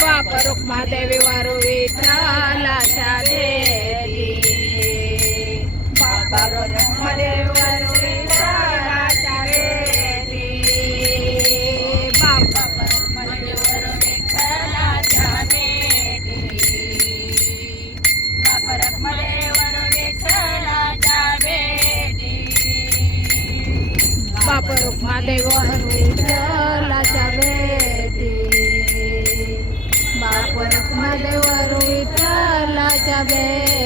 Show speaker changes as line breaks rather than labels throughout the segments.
बापरुक महादेवी वारू विठ्ठलाच्या भेटी बापरुक महादेवी वारू विठ्ठलाच्या भेटी बापरुक महादेवी वारू विठ्ठलाच्या भेटी बापरुक महादेवी वारू विठ्ठलाच्या भेटी बापरुक महादेव विठ्ठलाच्या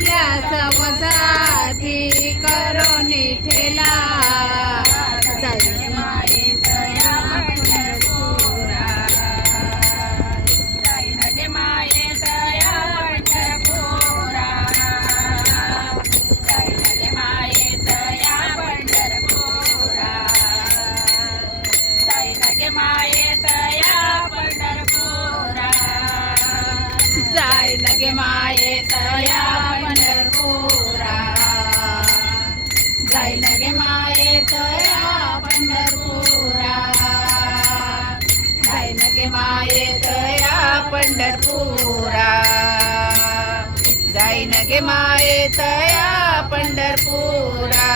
आपल्या संवादासाठी करोनी ठेला. जाय लगे माये तया जय नगे मायेत या पंढरपुरा जय नगे मायेत या पंढरपुरा जय नगे मायेत या पंढरपुरा.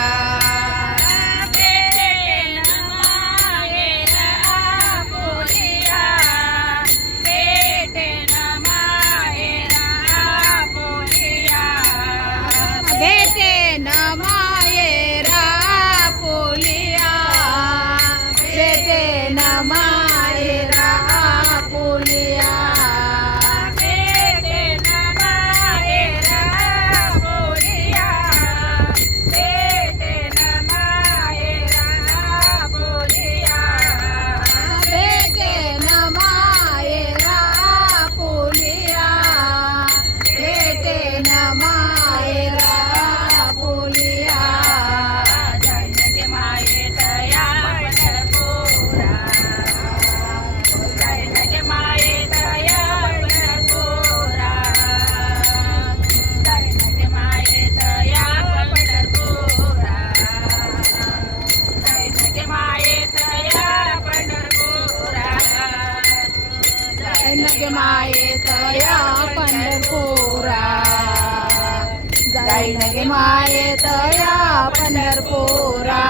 जाईल माये तया पंढरपुरा.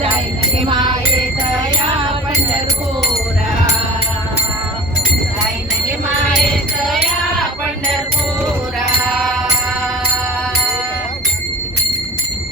जाईल माये